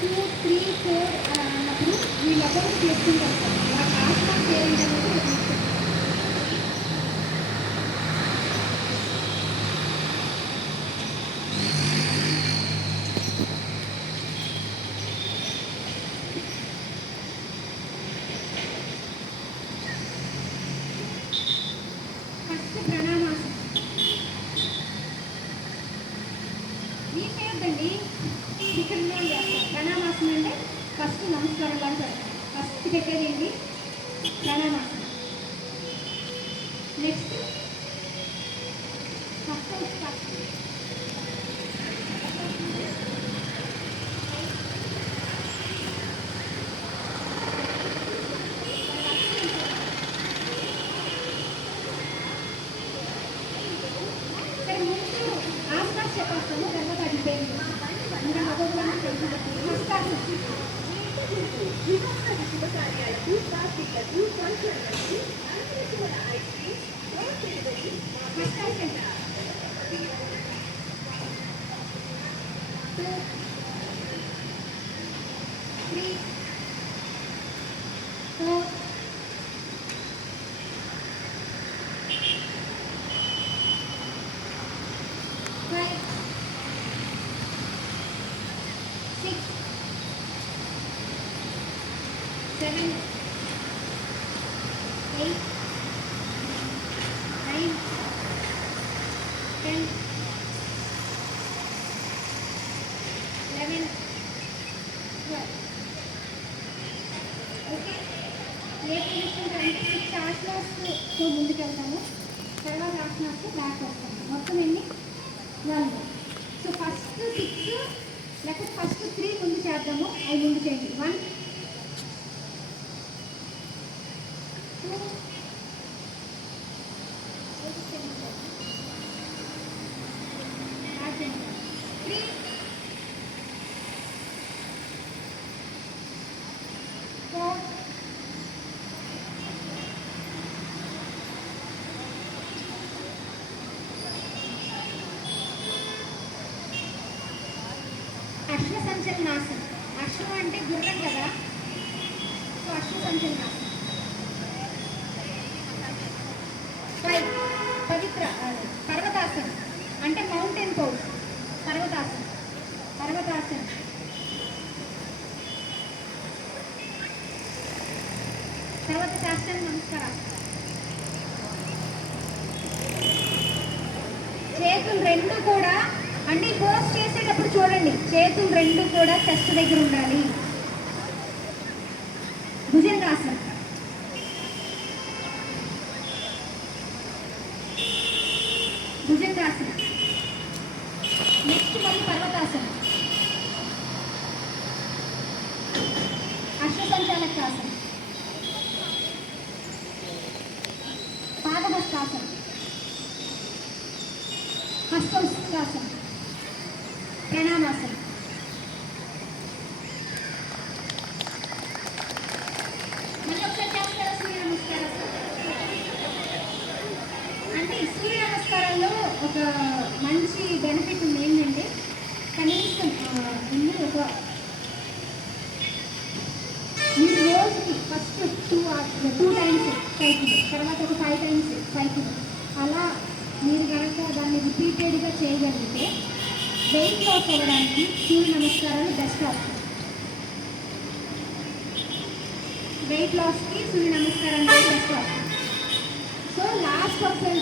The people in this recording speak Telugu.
టూ త్రీ ఫోర్ అన్నప్పుడు వీళ్ళెవరు చేసుకుంటారు సార్. వాళ్ళ ఆసనం పేరెంట్ అనేది ఒక విషయం. ఫస్ట్ ప్రణామాసనం మీకేంటండి ఇక్కడ ప్రణామాసనం అంటే ఫస్ట్ నమస్కారం లాగా పెడతాం నెక్స్ట్ పెట్టేది ఏంటి? ప్రణామాసనం నెక్స్ట్. Thank you. సరే ముందు seven eight nine ten eleven twelve okay A position అంటే సిక్స్ క్లాస్తో ముందుకు వెళ్తాము. తర్వాత ఆసనాస్తో బ్యాక్ వస్తాము. మొత్తం ఎన్ని? వన్ సో ఫస్ట్ సిక్స్ లేకపోతే ఫస్ట్ త్రీ ముందు చేద్దాము. అవి ముందు చేయండి. వన్ టూ త్రీ ఫోర్ అశ్వ సంచలనాసనం అశ్వం అంటే గుర్రం కదా? సో అశ్వ సంచలనాసనం ఫైవ్ పవిత్ర ఆ, పర్వతాసనం అంటే మౌంటైన్ పౌస్ పర్వతాసనం పర్వతాసనం తర్వాత నమస్కారం. చేతులు రెండు కూడా అంటే ఈ పోస్ట్ చేసేటప్పుడు చూడండి. చేతులు రెండు కూడా చెస్ట్ దగ్గర ఉండాలి. భుజంగాసనం భుజంగాసనం నెక్స్ట్ మళ్ళీ పర్వతాసనం. పాదహస్తాసనం హస్తౌష్టాసనం ప్రణామాసనం. సూర్య నమస్కారం. అంటే సూర్య నమస్కారంలో ఒక మంచి బెనిఫిట్ ఉంది ఏంటంటే కనీసం ఇన్ని ఒక first two two times cycle తర్వాత ఒక ఫైవ్ టైమ్స్ సైకిల్. అలా మీరు కనుక దాన్ని రిపీటెడ్గా చేయగలిగితే వెయిట్ లాస్ అవ్వడానికి సూర్య నమస్కారాలు బెస్ట్ ఆప్షన్ వెయిట్ లాస్కి సూర్య నమస్కారం best option so last option